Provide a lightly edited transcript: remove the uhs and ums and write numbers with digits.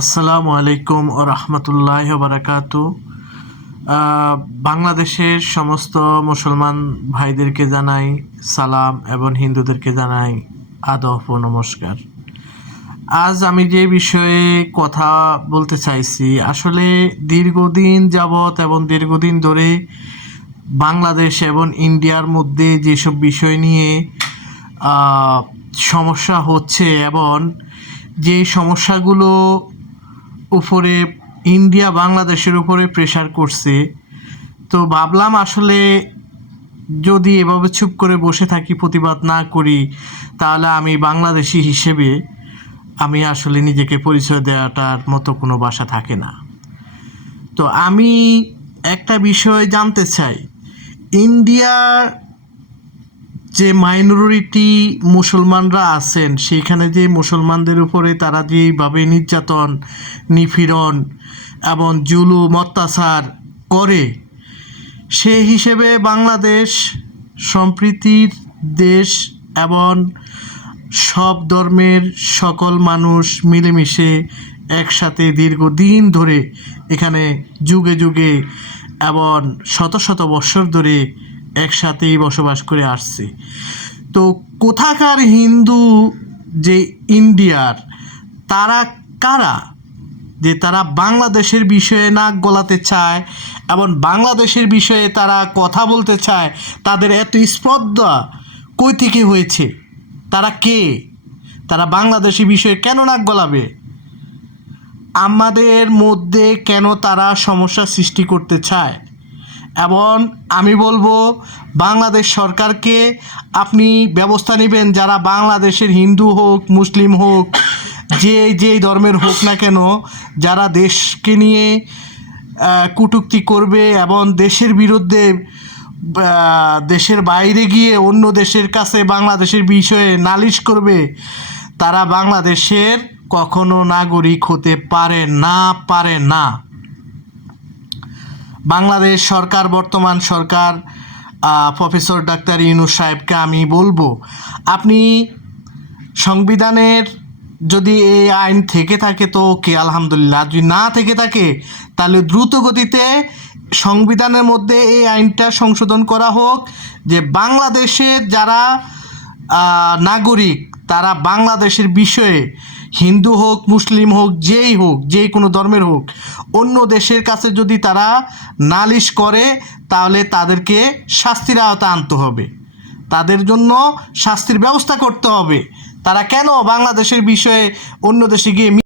আসসালামু আলাইকুম ও রহমতুল্লাহ বারাকাতু। বাংলাদেশের সমস্ত মুসলমান ভাইদেরকে জানাই সালাম এবং হিন্দুদেরকে জানাই আদব ও নমস্কার। আজ আমি যে বিষয়ে কথা বলতে চাইছি, আসলে দীর্ঘদিন যাবৎ এবং দীর্ঘদিন ধরে বাংলাদেশ এবং ইন্ডিয়ার মধ্যে যেসব বিষয় নিয়ে সমস্যা হচ্ছে এবং যে সমস্যাগুলো উপরে ইন্ডিয়া বাংলাদেশের উপরে প্রেশার করছে, তো ভাবলাম আসলে যদি এভাবে চুপ করে বসে থাকি, প্রতিবাদ না করি, তাহলে আমি বাংলাদেশি হিসেবে আমি আসলে নিজেকে পরিচয় দেওয়াটার মতো কোনো ভাষা থাকে না। তো আমি একটা বিষয় জানতে চাই, ইন্ডিয়ার যে মাইনরিটি মুসলমানরা আছেন, সেখানে যে মুসলমানদের উপরে তারা যেভাবে নির্যাতন, নিপীড়ন এবং জুলুম অত্যাচার করে, সেই হিসেবে বাংলাদেশ সম্প্রীতির দেশ এবং সব ধর্মের সকল মানুষ মিলেমিশে একসাথে দীর্ঘদিন ধরে এখানে যুগে যুগে এবং শত শত বৎসর ধরে একসাথেই বসবাস করে আসছে। তো কোথাকার হিন্দু যে ইন্ডিয়ার, তারা কারা যে তারা বাংলাদেশের বিষয়ে নাক গলাতে চায় এবং বাংলাদেশের বিষয়ে তারা কথা বলতে চায়? তাদের এত স্পর্ধা কই থেকে হয়েছে? তারা কে? তারা বাংলাদেশি বিষয়ে কেন নাক গলাবে? আমাদের মধ্যে কেন তারা সমস্যা সৃষ্টি করতে চায়? এবং আমি বলবো, বাংলাদেশ সরকারকে আপনি ব্যবস্থা নেবেন, যারা বাংলাদেশের হিন্দু হোক, মুসলিম হোক, যেই ধর্মের হোক না কেন, যারা দেশকে নিয়ে কটূক্তি করবে এবং দেশের বিরুদ্ধে দেশের বাইরে গিয়ে অন্য দেশের কাছে বাংলাদেশের বিষয়ে নালিশ করবে, তারা বাংলাদেশের কখনো নাগরিক হতে পারে না। বাংলাদেশ সরকার, বর্তমান সরকার, প্রফেসর ডাক্তার ইউনূস সাহেবকে আমি বলবো, আপনি সংবিধানের যদি এই আইন থেকে থাকে তো ওকে, আলহামদুলিল্লাহ। যদি না থেকে থাকে, তাহলে দ্রুত গতিতে সংবিধানের মধ্যে এই আইনটা সংশোধন করা হোক যে বাংলাদেশের যারা নাগরিক, তারা বাংলাদেশের বিষয়ে হিন্দু হোক, মুসলিম হোক, যেই কোনো ধর্মের হোক, অন্য দেশের কাছে যদি তারা নালিশ করে, তাহলে তাদেরকে শাস্তির আওতায় আনতে হবে, তাদের জন্য শাস্তির ব্যবস্থা করতে হবে। তারা কেন বাংলাদেশের বিষয়ে অন্য দেশে গিয়ে